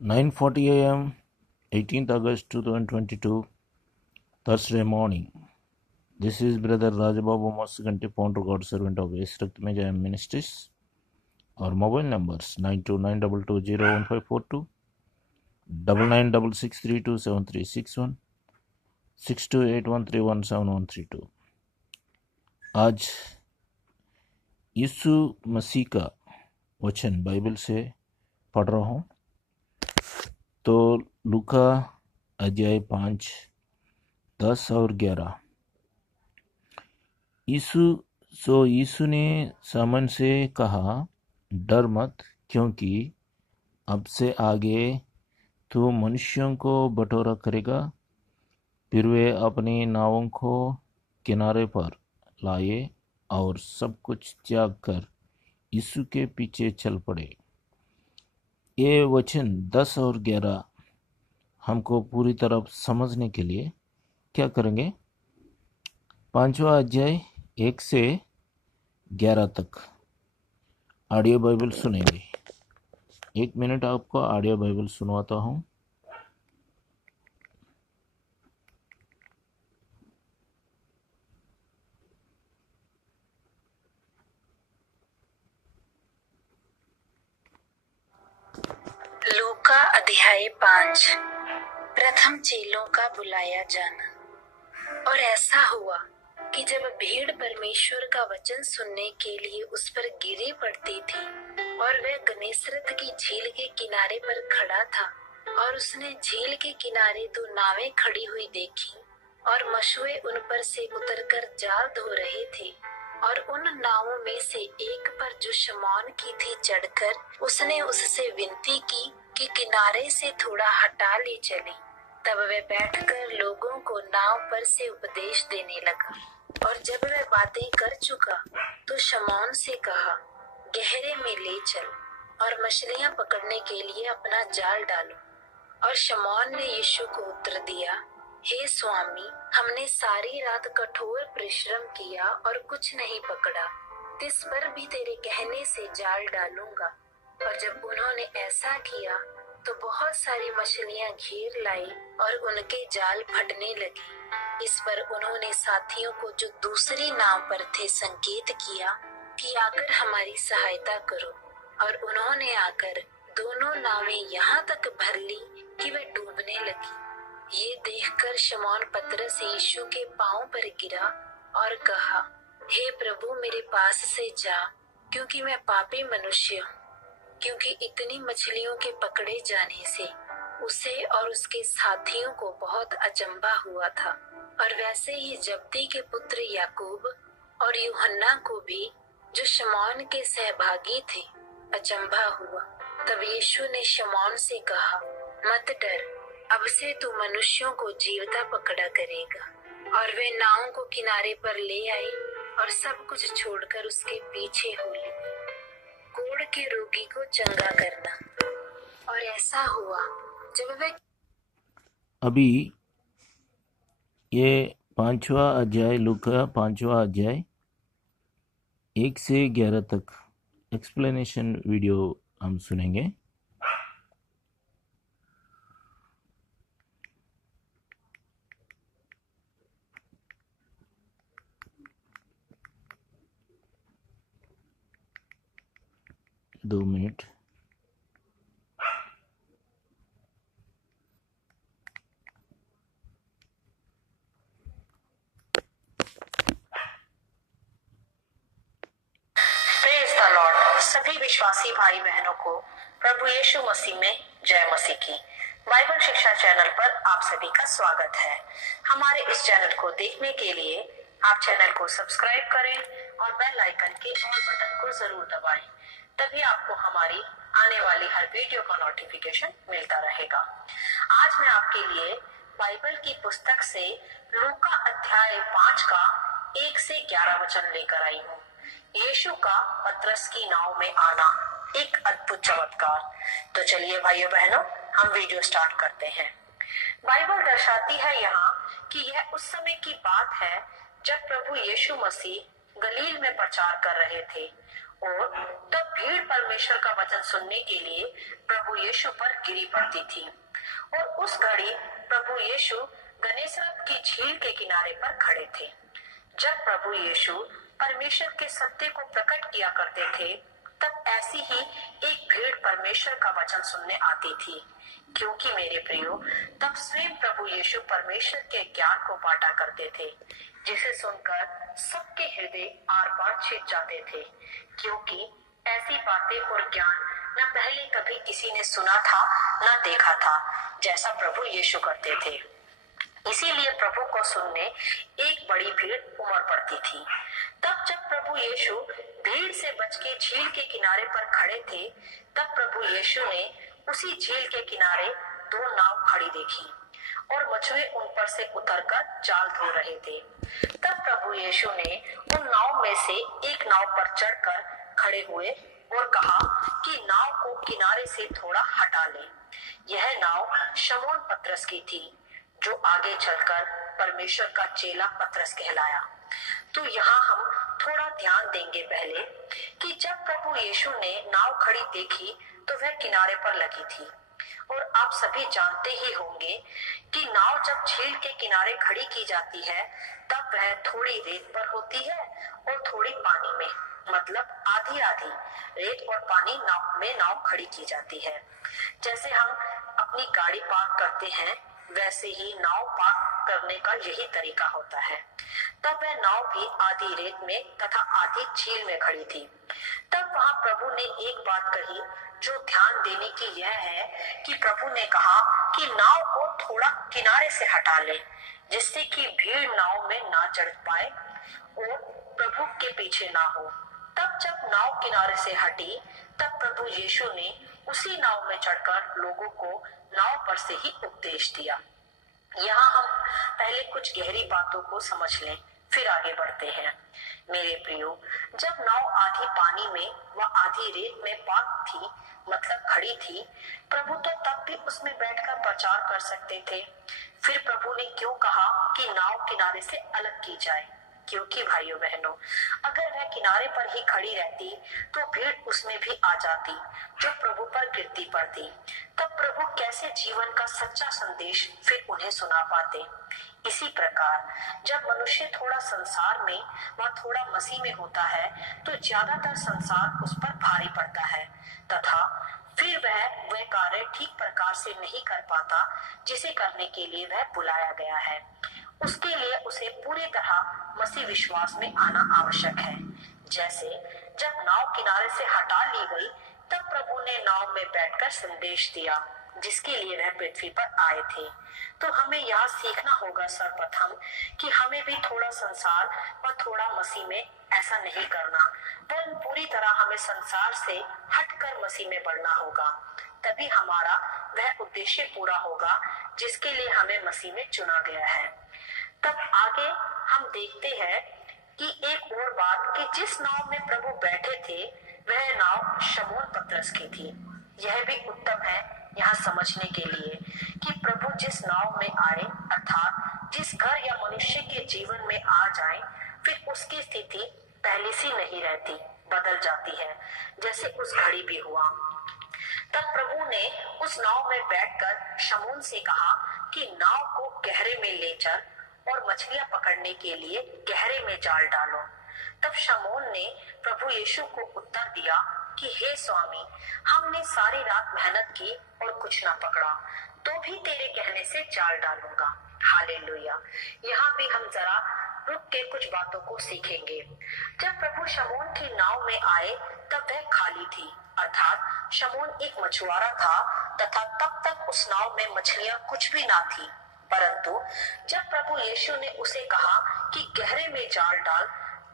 9:40 a.m. 18th August 2022, Thursday morning. This is Brother Rajababu Masaganti, founder God servant of Yes Raktme Jayam Ministries. Our mobile numbers 9292201542, 9966327361, 6281317132. आज यीशु मसीह का वचन Bible से पढ़ रहा हूँ। तो लूका अध्याय 5, 10 और 11। यीशु ने सामन से कहा, डर मत, क्योंकि अब से आगे तू मनुष्यों को बटोरा करेगा। फिर वे अपनी नावों को किनारे पर लाए और सब कुछ त्याग कर यीशु के पीछे चल पड़े। ये वचन 10 और 11 हमको पूरी तरह समझने के लिए क्या करेंगे? 5वां अध्याय 1 से 11 तक ऑडियो बाइबल सुनेंगे। 1 मिनट आपको ऑडियो बाइबल सुनवाता हूँ। लूका अध्याय 5। प्रथम चेलों का बुलाया जाना। और ऐसा हुआ कि जब भीड़ परमेश्वर का वचन सुनने के लिए उस पर गिरी पड़ती थी और वह गन्नेसरत की झील के किनारे पर खड़ा था, और उसने झील के किनारे 2 नावें खड़ी हुई देखी और मशुए उन पर से उतरकर जाल धो रहे थे। और उन नावों में से एक पर जो शमौन की थी चढ़कर उसने उससे विनती की कि किनारे से थोड़ा हटा ले चले। तब वह बैठकर लोगों को नाव पर से उपदेश देने लगा। और जब वह बातें कर चुका तो शमौन से कहा, गहरे में ले चल और मछलियां पकड़ने के लिए अपना जाल डालो। और शमौन ने यीशु को उत्तर दिया, हे स्वामी, हमने सारी रात कठोर परिश्रम किया और कुछ नहीं पकड़ा, तिस पर भी तेरे कहने से जाल डालूंगा। और जब उन्होंने ऐसा किया तो बहुत सारी मछलियां घेर लाई और उनके जाल फटने लगे। इस पर उन्होंने साथियों को जो दूसरी नाव पर थे संकेत किया कि आकर हमारी सहायता करो। और उन्होंने आकर दोनों नावें यहाँ तक भर ली कि वे डूबने लगी। ये देखकर शमौन पतरस यीशु के पांव पर गिरा और कहा, हे प्रभु, मेरे पास से जा, क्योंकि मैं पापी मनुष्य हूँ। क्योंकि इतनी मछलियों के पकड़े जाने से उसे और उसके साथियों को बहुत अचंभा हुआ था। और वैसे ही जब्दी के पुत्र याकूब और यूहन्ना को भी, जो शमौन के सहभागी थे, अचंभा हुआ। तब यीशु ने शमौन से कहा, मत डर, अब से तू मनुष्यों को जीवता पकड़ा करेगा। और वे नाव को किनारे पर ले आए और सब कुछ छोड़कर उसके पीछे हो लिए। कोढ़ के रोगी को चंगा करना। और ऐसा हुआ जब वे अभी ये 5वां अध्याय, लूका 5वां अध्याय 1 से 11 तक एक्सप्लेनेशन वीडियो हम सुनेंगे। दो मिनट। Praise the Lord. सभी विश्वासी भाई बहनों को प्रभु यीशु मसीह में जय मसीह की। बाइबल शिक्षा चैनल पर आप सभी का स्वागत है। हमारे इस चैनल को देखने के लिए आप चैनल को सब्सक्राइब करें और बेल आइकन के ऑल बटन को जरूर दबाएं। तभी आपको हमारी आने वाली हर वीडियो का नोटिफिकेशन मिलता रहेगा। आज मैं आपके लिए बाइबल की पुस्तक से लूका अध्याय 5 का 1 से 11 वचन लेकर आई हूँ। यीशु का पतरस की नाव में आना, एक अद्भुत चमत्कार। तो चलिए भाइयों बहनों, हम वीडियो स्टार्ट करते हैं। बाइबल दर्शाती है यहाँ कि यह उस समय की बात है जब प्रभु यीशु मसीह गलील में प्रचार कर रहे थे और तब भीड़ परमेश्वर का वचन सुनने के लिए प्रभु यीशु पर गिरी पड़ती थी। और उस घड़ी प्रभु यीशु गन्नेसरत की झील के किनारे पर खड़े थे। जब प्रभु यीशु परमेश्वर के सत्य को प्रकट किया करते थे, तब ऐसी ही एक भीड़ परमेश्वर का वचन सुनने आती थी। क्योंकि मेरे प्रियो, तब स्वयं प्रभु यीशु परमेश्वर के ज्ञान को बांटा करते थे, जिसे सुनकर सबके हृदय आर पार छिप जाते थे। क्योंकि ऐसी बातें और ज्ञान न पहले कभी किसी ने सुना था न देखा था, जैसा प्रभु यीशु करते थे। इसीलिए प्रभु को सुनने एक बड़ी भीड़ उमड़ पड़ती थी। तब जब प्रभु यीशु भीड़ से बच के झील के किनारे पर खड़े थे, तब प्रभु यीशु ने उसी झील के किनारे 2 नाव खड़ी देखी और मछुए उन पर से उतरकर जाल धो रहे थे। तब प्रभु यीशु ने उन नाव में से एक नाव पर चढ़कर खड़े हुए और कहा कि नाव को किनारे से थोड़ा हटा ले। यह नाव शमौन पतरस की थी, जो आगे चलकर परमेश्वर का चेला पतरस कहलाया। तो यहाँ हम थोड़ा ध्यान देंगे पहले कि जब प्रभु यीशु ने नाव खड़ी देखी तो वह किनारे पर लगी थी। और आप सभी जानते ही होंगे कि नाव जब झील के किनारे खड़ी की जाती है, तब वह थोड़ी रेत पर होती है और थोड़ी पानी में, मतलब आधी आधी रेत और पानी नाव खड़ी की जाती है। जैसे हम अपनी गाड़ी पार्क करते हैं, वैसे ही नाव पार्क करने का यही तरीका होता है। तब वह नाव भी आधी रेत में तथा आधी झील में खड़ी थी। तब वहां प्रभु ने एक बात कही जो ध्यान देने की यह है कि प्रभु ने कहा कि नाव को थोड़ा किनारे से हटा ले, जिससे कि भीड़ नाव में ना चढ़ पाए और प्रभु के पीछे ना हो। तब जब नाव किनारे से हटी, तब प्रभु यीशु ने उसी नाव में चढ़कर लोगों को नाव पर से ही उपदेश दिया। यहाँ हम पहले कुछ गहरी बातों को समझ लें, फिर आगे बढ़ते हैं। मेरे प्रियो, जब नाव आधी पानी में व आधी रेत में पार्क थी, मतलब खड़ी थी, प्रभु तो तब भी उसमें बैठकर प्रचार कर सकते थे। फिर प्रभु ने क्यों कहा कि नाव किनारे से अलग की जाए? क्योंकि भाइयों बहनों, अगर वह किनारे पर ही खड़ी रहती तो भीड़ उसमें भी आ जाती, जो प्रभु पर गिरती पड़ती। तब प्रभु कैसे जीवन का सच्चा संदेश फिर उन्हें सुना पाते? इसी प्रकार जब मनुष्य थोड़ा संसार में व थोड़ा मसीह में होता है, तो ज्यादातर संसार उस पर भारी पड़ता है तथा फिर वह कार्य ठीक प्रकार से नहीं कर पाता जिसे करने के लिए वह बुलाया गया है। उसके लिए उसे पूरी तरह मसीह विश्वास में आना आवश्यक है। जैसे जब नाव किनारे से हटा ली गई, तब प्रभु ने नाव में बैठकर संदेश दिया जिसके लिए वह पृथ्वी पर आए थे। तो हमें यह सीखना होगा सर्वप्रथम कि हमें भी थोड़ा संसार व थोड़ा मसीह में ऐसा नहीं करना, पर पूरी तरह हमें संसार से हटकर मसीह में बढ़ना होगा। तभी हमारा वह उद्देश्य पूरा होगा जिसके लिए हमें मसीह में चुना गया है। तब आगे हम देखते हैं कि एक और बात कि जिस नाव में प्रभु बैठे थे वह नाव शमौन पतरस की थी। यह भी उत्तम है यहाँ समझने के लिए कि प्रभु जिस नाव में आए, अर्थात जिस घर या मनुष्य के जीवन में आ जाए, फिर उसकी स्थिति पहले सी नहीं रहती, बदल जाती है, जैसे उस घड़ी भी हुआ। तब प्रभु ने उस नाव में बैठकर शमौन से कहा कि नाव को गहरे में ले चल और मछलियां पकड़ने के लिए गहरे में जाल डालो। तब शमौन ने प्रभु यीशु को उत्तर दिया कि हे स्वामी, हमने सारी रात मेहनत की और कुछ ना पकड़ा, तो भी तेरे कहने से जाल डालूंगा। हालेलुया। यहाँ भी हम जरा रुक के कुछ बातों को सीखेंगे। जब प्रभु शमौन की नाव में आए तब वह खाली थी, अर्थात शमौन एक मछुआरा था तथा तब तक उस नाव में मछलियां कुछ भी ना थी। परंतु जब प्रभु यीशु ने उसे कहा कि गहरे में जाल डाल,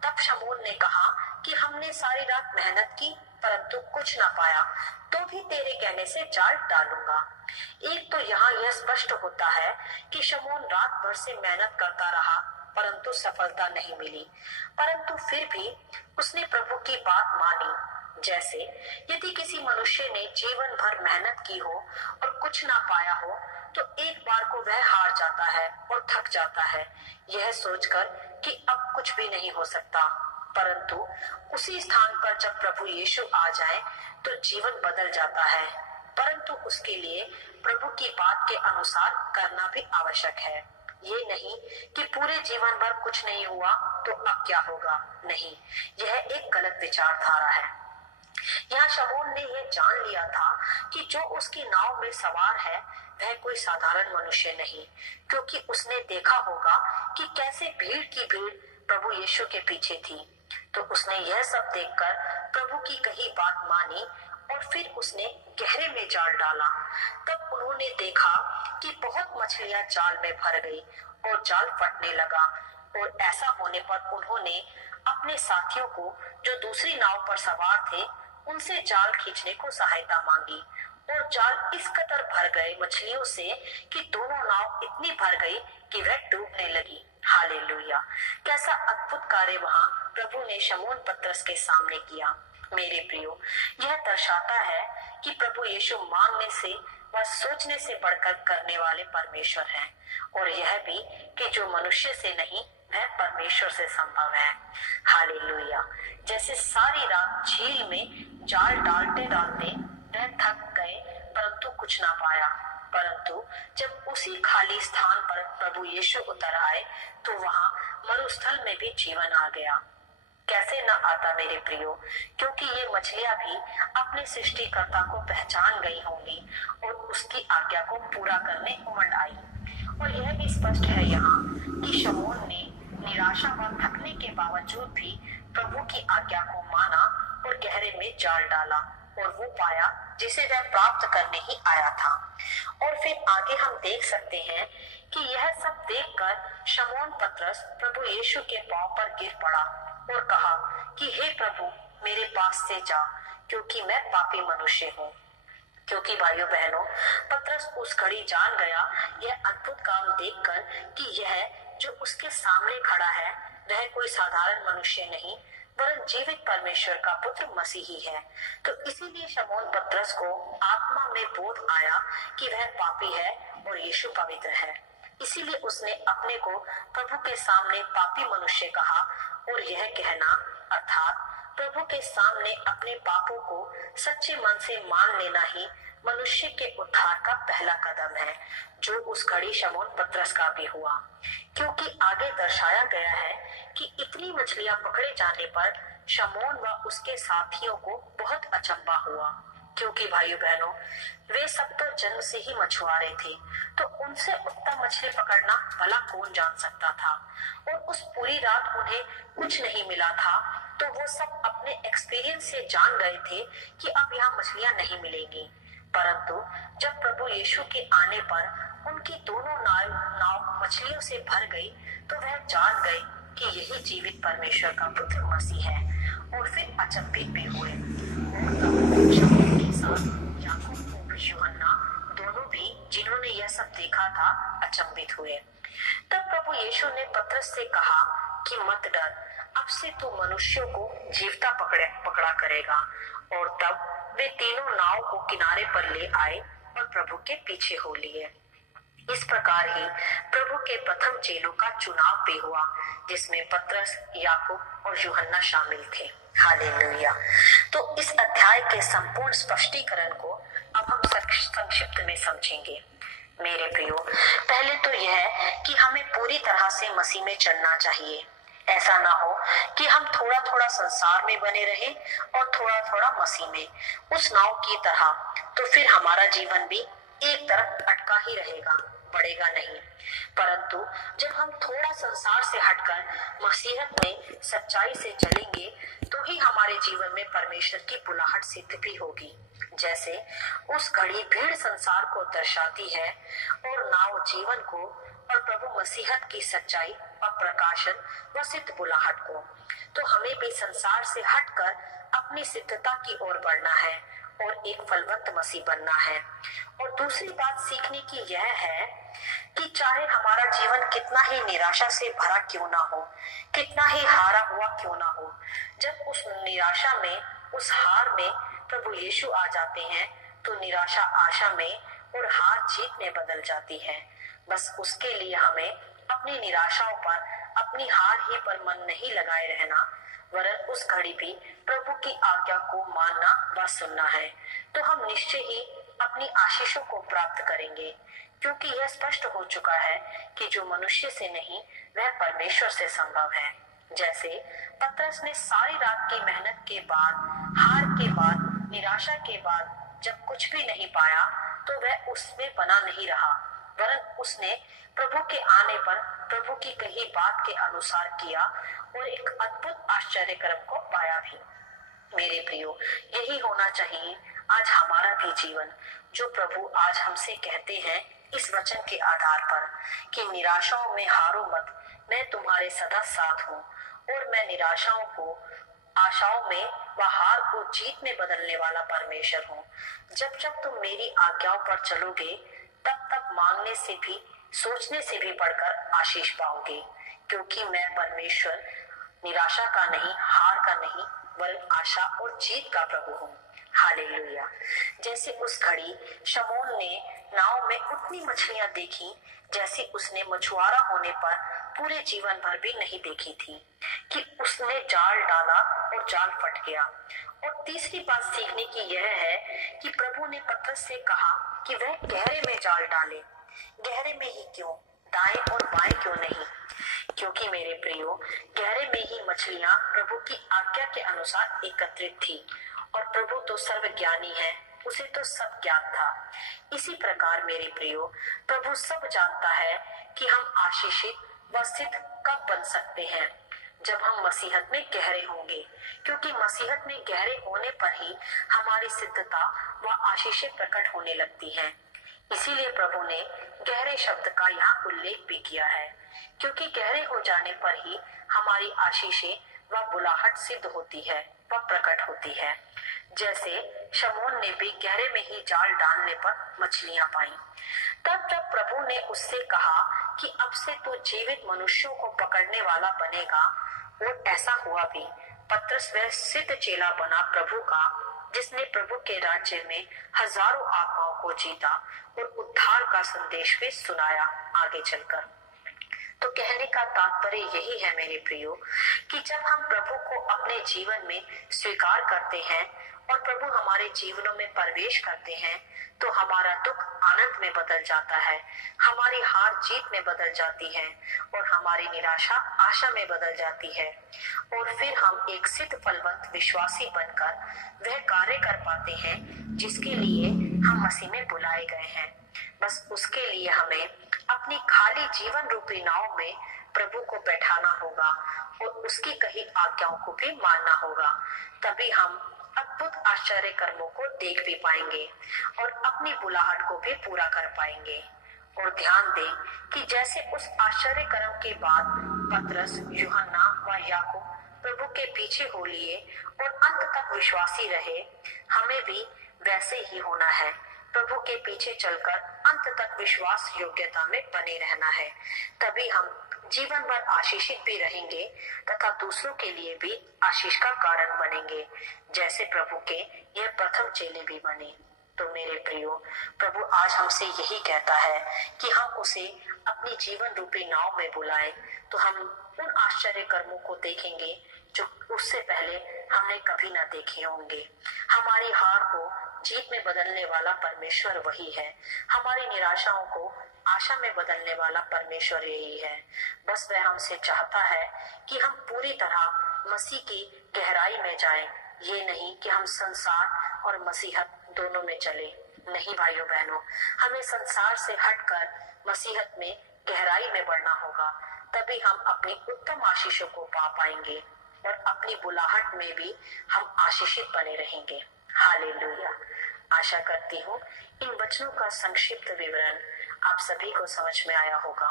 तब शमौन ने कहा कि हमने सारी रात मेहनत की परंतु कुछ ना पाया, तो भी तेरे कहने से जाल डालूंगा। एक तो यहाँ यह स्पष्ट होता है कि शमौन रात भर से मेहनत करता रहा परंतु सफलता नहीं मिली, परंतु फिर भी उसने प्रभु की बात मानी। जैसे यदि किसी मनुष्य ने जीवन भर मेहनत की हो और कुछ ना पाया हो, तो एक बार को वह हार जाता है और थक जाता है, यह सोचकर कि अब कुछ भी नहीं हो सकता। परंतु उसी स्थान पर जब प्रभु यीशु आ जाए तो जीवन बदल जाता है। परंतु उसके लिए प्रभु की बात के अनुसार करना भी आवश्यक है। ये नहीं कि पूरे जीवन भर कुछ नहीं हुआ तो अब क्या होगा। नहीं, यह एक गलत विचारधारा है। यहाँ शमौन ने यह जान लिया था कि जो उसकी नाव में सवार है वह कोई साधारण मनुष्य नहीं, क्योंकि उसने देखा होगा कि कैसे भीड़ की भीड़ प्रभु यीशु के पीछे थी। तो उसने यह सब देखकर प्रभु की कही बात मानी और फिर उसने गहरे में जाल डाला। तब उन्होंने देखा कि बहुत मछलियां जाल में भर गई और जाल फटने लगा। और ऐसा होने पर उन्होंने अपने साथियों को जो दूसरी नाव पर सवार थे उनसे जाल खींचने को सहायता मांगी और जाल इस कदर भर गए मछलियों से कि दोनों नाव इतनी भर गई कि वह डूबने लगी। हालेलुया! कैसा अद्भुत कार्य वहां प्रभु ने शमौन पतरस के सामने किया। मेरे प्रियो, यह दर्शाता है कि प्रभु यीशु मांगने से व सोचने से बढ़कर करने वाले परमेश्वर हैं, और यह भी कि जो मनुष्य से नहीं वह परमेश्वर से संभव है। हालेलुया! जैसे सारी रात झील में जाल डालते डालते वह थक गए परंतु कुछ ना पाया, परंतु जब उसी खाली स्थान पर प्रभु यीशु उतर आए तो वहां मरुस्थल में भी जीवन आ गया। कैसे न आता मेरे प्रियो, क्योंकि ये मछलियां भी अपने सृष्टिकर्ता को पहचान गई होंगी और उसकी आज्ञा को पूरा करने उमड़ आई। और यह भी स्पष्ट है यहाँ कि शमौन ने निराशा व थकने के बावजूद भी प्रभु की आज्ञा को माना और गहरे में जाल डाला और वो पाया जिसे वह प्राप्त करने ही आया था। और फिर आगे हम देख सकते हैं कि यह सब देखकर शमौन पतरस प्रभु यीशु के पांव पर गिर पड़ा और कहा कि हे प्रभु, मेरे पास से जा, क्योंकि मैं पापी मनुष्य हूँ। क्योंकि भाइयों बहनों, पतरस उस घड़ी जान गया यह अद्भुत काम देखकर कि यह जो उसके सामने खड़ा है वह कोई साधारण मनुष्य नहीं वरन जीवित परमेश्वर का पुत्र मसीही है। तो इसीलिए शमौन पतरस को आत्मा में बोध आया कि वह पापी है और यीशु पवित्र है। इसीलिए उसने अपने को प्रभु के सामने पापी मनुष्य कहा और यह कहना अर्थात प्रभु के सामने अपने पापों को सच्चे मन से मान लेना ही मनुष्य के उद्धार का पहला कदम है, जो उस घड़ी शमौन पतरस का भी हुआ। क्योंकि आगे दर्शाया गया है कि इतनी मछलियां पकड़े जाने पर शमौन व उसके साथियों को बहुत अचंभा हुआ, क्योंकि भाइयों बहनों, वे सब तो जन्म से ही मछुआरे थे, तो उनसे उत्तम मछली पकड़ना भला कौन जान सकता था। और उस पूरी रात उन्हें कुछ नहीं मिला था, तो वो सब अपने एक्सपीरियंस से जान गए थे कि अब यहाँ मछलियां नहीं मिलेंगी। परंतु जब प्रभु यीशु के आने पर उनकी दोनों नाव मछलियों से भर गई तो वह जान गए कि यही जीवित परमेश्वर का पुत्र मसीह है, और फिर अचंभित भी हुए। और तब शमौन के साथ याकूब और यूहन्ना दोनों भी, जिन्होंने यह सब देखा था, अचंभित हुए। तब प्रभु यीशु ने पतरस से कहा कि मत डर, अब से तू मनुष्यों को जीवता पकड़ा करेगा। और तब वे तीनों नाव को किनारे पर ले आए और प्रभु के पीछे हो लिए। इस प्रकार ही प्रभु के प्रथम चेलों का चुनाव भी हुआ, जिसमें पतरस, याकूब और यूहन्ना शामिल थे। हालेलुया! तो इस अध्याय के संपूर्ण स्पष्टीकरण को अब हम संक्षिप्त में समझेंगे। मेरे प्रियो, पहले तो यह कि हमें पूरी तरह से मसीह में चलना चाहिए। ऐसा ना हो कि हम थोड़ा थोड़ा संसार में बने रहें और थोड़ा थोड़ा मसीह में, उस नाव की तरह। तो फिर हमारा जीवन भी एक तरफ अटका ही रहेगा, बढ़ेगा नहीं। परंतु जब हम थोड़ा संसार से हटकर मसीहत में सच्चाई से चलेंगे तो ही हमारे जीवन में परमेश्वर की बुलाहट सिद्ध भी होगी। जैसे उस घड़ी भीड़ संसार को दर्शाती है और नाव जीवन को, और प्रभु मसीहत की सच्चाई और प्रकाशन व सिद्ध बुलाहट को। तो हमें भी संसार से हटकर अपनी सिद्धता की ओर बढ़ना है और एक फलवंत मसीह बनना है। और दूसरी बात सीखने की यह है कि चाहे हमारा जीवन कितना ही निराशा से भरा क्यों ना हो, कितना ही हारा हुआ क्यों ना हो, जब उस निराशा में, उस हार में प्रभु यीशु आ जाते हैं तो निराशा आशा में और हार जीत में बदल जाती है। बस उसके लिए हमें अपनी निराशाओं पर, अपनी हार ही पर मन नहीं लगाए रहना, वरन उस घड़ी भी प्रभु की आज्ञा को मानना व सुनना है, तो हम निश्चय ही अपनी आशीषों को प्राप्त करेंगे, क्योंकि यह स्पष्ट हो चुका है कि जो मनुष्य से नहीं वह परमेश्वर से संभव है। जैसे पतरस ने सारी रात की मेहनत के बाद, हार के बाद, निराशा के बाद जब कुछ भी नहीं पाया, तो वह उसमें बना नहीं रहा, वरन उसने प्रभु के आने पर प्रभु की कही बात के अनुसार किया और एक अद्भुत आश्चर्य कर्म को पाया भी। मेरे प्रियो, यही होना चाहिए आज हमारा भी जीवन, जो प्रभु आज हमसे कहते हैं इस वचन के आधार पर कि निराशाओं में हारो मत, मैं तुम्हारे सदा साथ हूँ और मैं निराशाओं को आशाओं में व हार को जीत में बदलने वाला परमेश्वर हूँ। जब जब तुम मेरी आज्ञाओं पर चलोगे, तब तब मांगने से भी, सोचने से भी बढ़कर आशीष पाओगे, क्योंकि मैं परमेश्वर निराशा का नहीं, हार का नहीं, वरन आशा और जीत का प्रभु हूँ। हालेलुया। जैसे उस घड़ी शमौन ने नाव में उतनी मछलियां देखी जैसी उसने मछुआरा होने पर पूरे जीवन भर भी नहीं देखी थी, कि उसने जाल डाला और जाल फट गया। और तीसरी बात सीखने की यह है कि प्रभु ने पतरस से कहा कि वह गहरे में जाल डाले। गहरे में ही क्यों, दाएं और बाएं क्यों नहीं? क्योंकि मेरे प्रियो, गहरे में ही मछलियां प्रभु की आज्ञा के अनुसार एकत्रित थी, और प्रभु तो सर्वज्ञानी है, उसे तो सब ज्ञात था। इसी प्रकार मेरे प्रियो, प्रभु सब जानता है कि हम आशीषित व सिद्ध कब बन सकते हैं, जब हम मसीहत में गहरे होंगे, क्योंकि मसीहत में गहरे होने पर ही हमारी सिद्धता व आशीषें प्रकट होने लगती हैं। इसीलिए प्रभु ने गहरे शब्द का यहाँ उल्लेख भी किया है, क्योंकि गहरे हो जाने पर ही हमारी आशीषें व बुलाहट सिद्ध होती है व प्रकट होती है। जैसे शमौन ने भी गहरे में ही जाल डालने पर मछलियां पाई। तब जब प्रभु ने उससे कहा कि अब से तू जीवित मनुष्यों को पकड़ने वाला बनेगा, और ऐसा हुआ भी। पतरस वह सिद्ध चेला बना प्रभु का, जिसने प्रभु के राज्य में हजारों आत्माओं को जीता और उद्धार का संदेश भी सुनाया आगे चलकर। तो कहने का तात्पर्य यही है मेरे प्रियो, कि जब हम प्रभु को अपने जीवन में स्वीकार करते हैं और प्रभु हमारे जीवनों में प्रवेश करते हैं, तो हमारा दुख आनंद में बदल जाता है, हमारी हार जीत में बदल जाती है और हमारी निराशा आशा में बदल जाती है। और फिर हम एक सिद्ध फलवंत विश्वासी बनकर वह कार्य कर पाते हैं जिसके लिए हम मसीह में बुलाए गए हैं। बस उसके लिए हमें अपनी खाली जीवन रूपी नाव में प्रभु को बैठाना होगा और उसकी कही आज्ञाओं को भी मानना होगा। तभी हम अद्भुत आश्चर्य कर्मों को देख भी पाएंगे और अपनी बुलाहट को भी पूरा कर पाएंगे। और ध्यान दें कि जैसे उस आश्चर्य कर्म के बाद पतरस, यूहन्ना व याकूब प्रभु के पीछे हो लिए और अंत तक विश्वासी रहे, हमें भी वैसे ही होना है। प्रभु के पीछे चलकर अंत तक विश्वास योग्यता में बने रहना है, तभी हम जीवन भर आशीषित भी रहेंगे तथा दूसरों के लिए भी आशीष का कारण बनेंगे, जैसे प्रभु के यह प्रथम चेले भी बने। तो मेरे प्रियो, प्रभु आज हमसे यही कहता है कि हम उसे अपनी जीवन रूपी नाव में बुलाएं, तो हम उन आश्चर्य कर्मों को देखेंगे जो उससे पहले हमने कभी ना देखे होंगे। हमारी हार को जीत में बदलने वाला परमेश्वर वही है, हमारी निराशाओं को आशा में बदलने वाला परमेश्वर यही है। बस वह हमसे चाहता है कि हम पूरी तरह मसीह की गहराई में जाएं, ये नहीं कि हम संसार और मसीहत दोनों में चले। नहीं भाइयों बहनों, हमें संसार से हटकर मसीहत में गहराई में बढ़ना होगा, तभी हम अपनी उत्तम आशीषों को पा पाएंगे और अपनी बुलाहट में भी हम आशीषित बने रहेंगे। हालेलुया। आशा करती हूँ इन वचनों का संक्षिप्त विवरण आप सभी को समझ में आया होगा।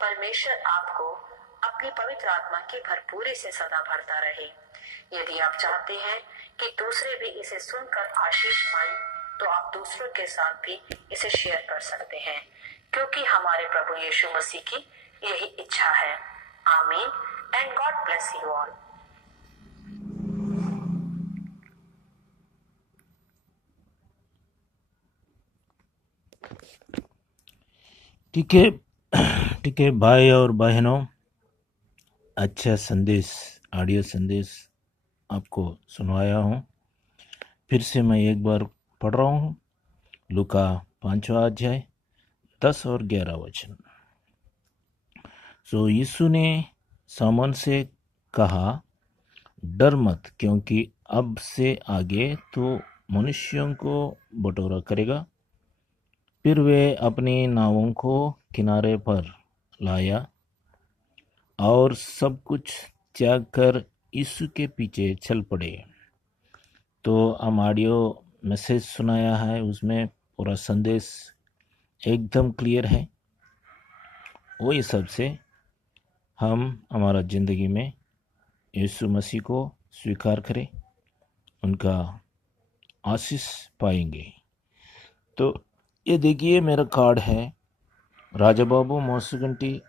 परमेश्वर आपको अपनी पवित्र आत्मा की भरपूरी से सदा भरता रहे। यदि आप चाहते हैं कि दूसरे भी इसे सुनकर आशीष पाएं, तो आप दूसरों के साथ भी इसे शेयर कर सकते हैं, क्योंकि हमारे प्रभु यीशु मसीह की यही इच्छा है। आमीन and God bless you all. ठीक है भाई और बहनों, अच्छा संदेश, ऑडियो संदेश आपको सुनवाया हूँ। फिर से मैं एक बार पढ़ रहा हूँ, लूका 5वां अध्याय 10 और 11 वचन। सो यीशु ने सामन से कहा, डर मत, क्योंकि अब से आगे तो मनुष्यों को बटोरा करेगा। फिर वे अपनी नावों को किनारे पर लाया और सब कुछ त्याग कर यीशु के पीछे चल पड़े। तो हम ऑडियो मैसेज सुनाया है, उसमें पूरा संदेश एकदम क्लियर है। वो इस सब से हम हमारा ज़िंदगी में यीशु मसीह को स्वीकार करें, उनका आशीष पाएंगे। तो ये देखिए, मेरा कार्ड है राजा बाबू मोसगंटी,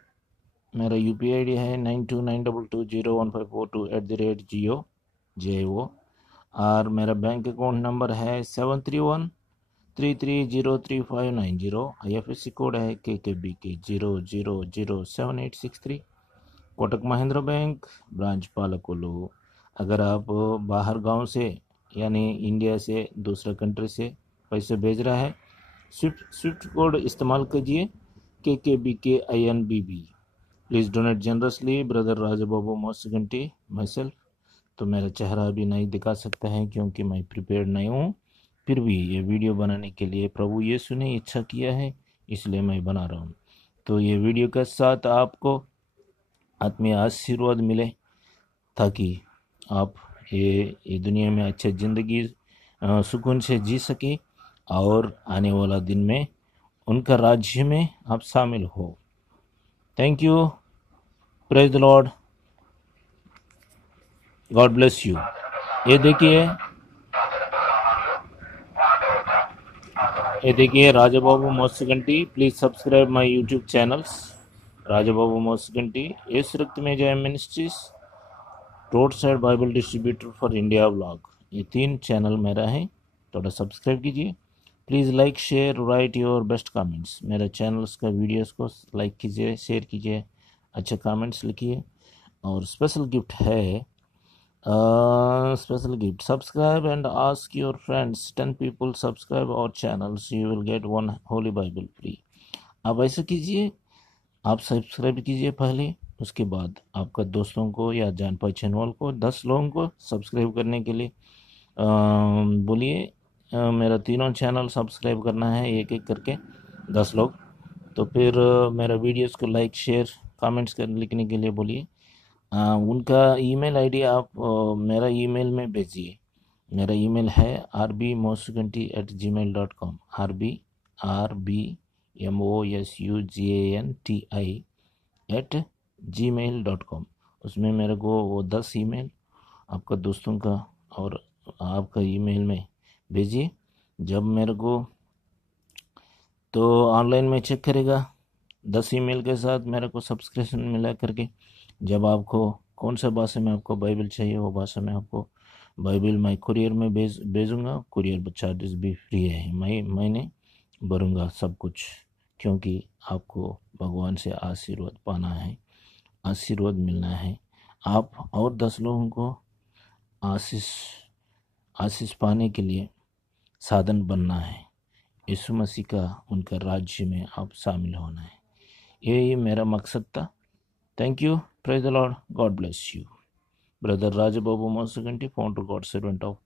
मेरा UPI ID है 9292201542@geo और मेरा बैंक अकाउंट नंबर है 73133035990। IFSC कोड है KKBK 0007863। Kotak Mahindra bank, branch Palakollu. अगर आप बाहर गांव से यानी इंडिया से दूसरा कंट्री से पैसे भेज रहा है, स्विफ्ट कोड इस्तेमाल कीजिए KKBK INBB। Please donate generously brother Raja Babu Mosaganti myself. तो मेरा चेहरा अभी नहीं दिखा सकता है क्योंकि मैं प्रिपेयर्ड नहीं हूँ। फिर भी ये वीडियो बनाने के लिए प्रभु यीशु ने इच्छा किया है, इसलिए मैं बना रहा हूँ। तो ये वीडियो के साथ आपको आत्मीय आशीर्वाद मिले, ताकि आप ये दुनिया में अच्छे ज़िंदगी सुकून से जी सके और आने वाला दिन में उनका राज्य में आप शामिल हो। Thank you, praise the Lord, God bless you. ये देखिए Raja Babu Mosganti. Please subscribe my YouTube channels, Raja Babu Mosganti, Yeshu रक्त में जय ministries, road side Bible distributor for India vlog. ये 3 चैनल मेरा है, थोड़ा सब्सक्राइब कीजिए। Please like, share, write your best comments. मेरे चैनल्स का वीडियोस को लाइक कीजिए, शेयर कीजिए, अच्छे कमेंट्स लिखिए। और स्पेशल गिफ्ट है, special gift, subscribe and ask your friends, 10 people subscribe our channels, you will get 1 holy bible free। आप ऐसे कीजिए, आप सब्सक्राइब कीजिए पहले, उसके बाद आपका दोस्तों को या जान पहचान वालों को 10 लोगों को सब्सक्राइब करने के लिए बोलिए। मेरा 3 चैनल सब्सक्राइब करना है, एक एक करके 10 लोग। तो फिर मेरा वीडियोस को लाइक, शेयर, कमेंट्स कर लिखने के लिए बोलिए। उनका ईमेल आईडी आप मेरा ईमेल में भेजिए। मेरा ईमेल है rbmosuganti@gmail.com, RBMOSUGANTI@gmail.com। उसमें मेरे को वो 10 ईमेल आपका दोस्तों का और आपका ईमेल में भेजिए। जब मेरे को तो ऑनलाइन में चेक करेगा 10 ईमेल के साथ मेरे को सब्सक्रिप्शन मिला करके। जब आपको कौन सा भाषा में आपको बाइबल चाहिए, वो भाषा में आपको बाइबल मैं कुरियर में भेजूँगा। कुरियर चार्जेस भी फ्री है, मैंने भरूँगा सब कुछ, क्योंकि आपको भगवान से आशीर्वाद पाना है, आशीर्वाद मिलना है। आप और 10 लोगों को आशीष पाने के लिए साधन बनना है। यीशु मसीह का, उनका राज्य में आप शामिल होना है। यही मेरा मकसद था। Thank you, praise the Lord, God bless you. Brother Raja Babu Mosganti, founder God servant of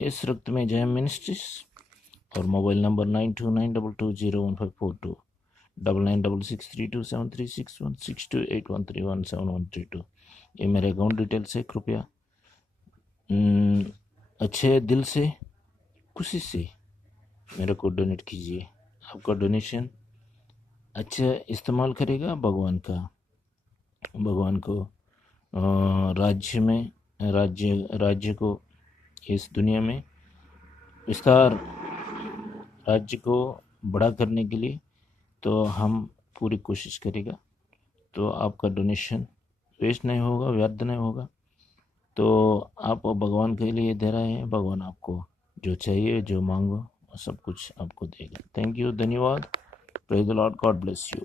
इस रक्त में जय मिनिस्ट्रीज, और मोबाइल नंबर 9292201542, 9966327361, 6281317132। ये मेरे अकाउंट डिटेल्स है। कृपया अच्छे दिल से, खुशी से मेरे को डोनेट कीजिए। आपका डोनेशन अच्छा इस्तेमाल करेगा भगवान को राज्य को इस दुनिया में विस्तार, राज्य को बड़ा करने के लिए तो हम पूरी कोशिश करेगा। तो आपका डोनेशन वेस्ट नहीं होगा, व्यर्थ नहीं होगा। तो आप भगवान के लिए दे रहे हैं, भगवान आपको जो चाहिए, जो मांगो, सब कुछ आपको देगा। थैंक यू, धन्यवाद। Praise the Lord, God bless you.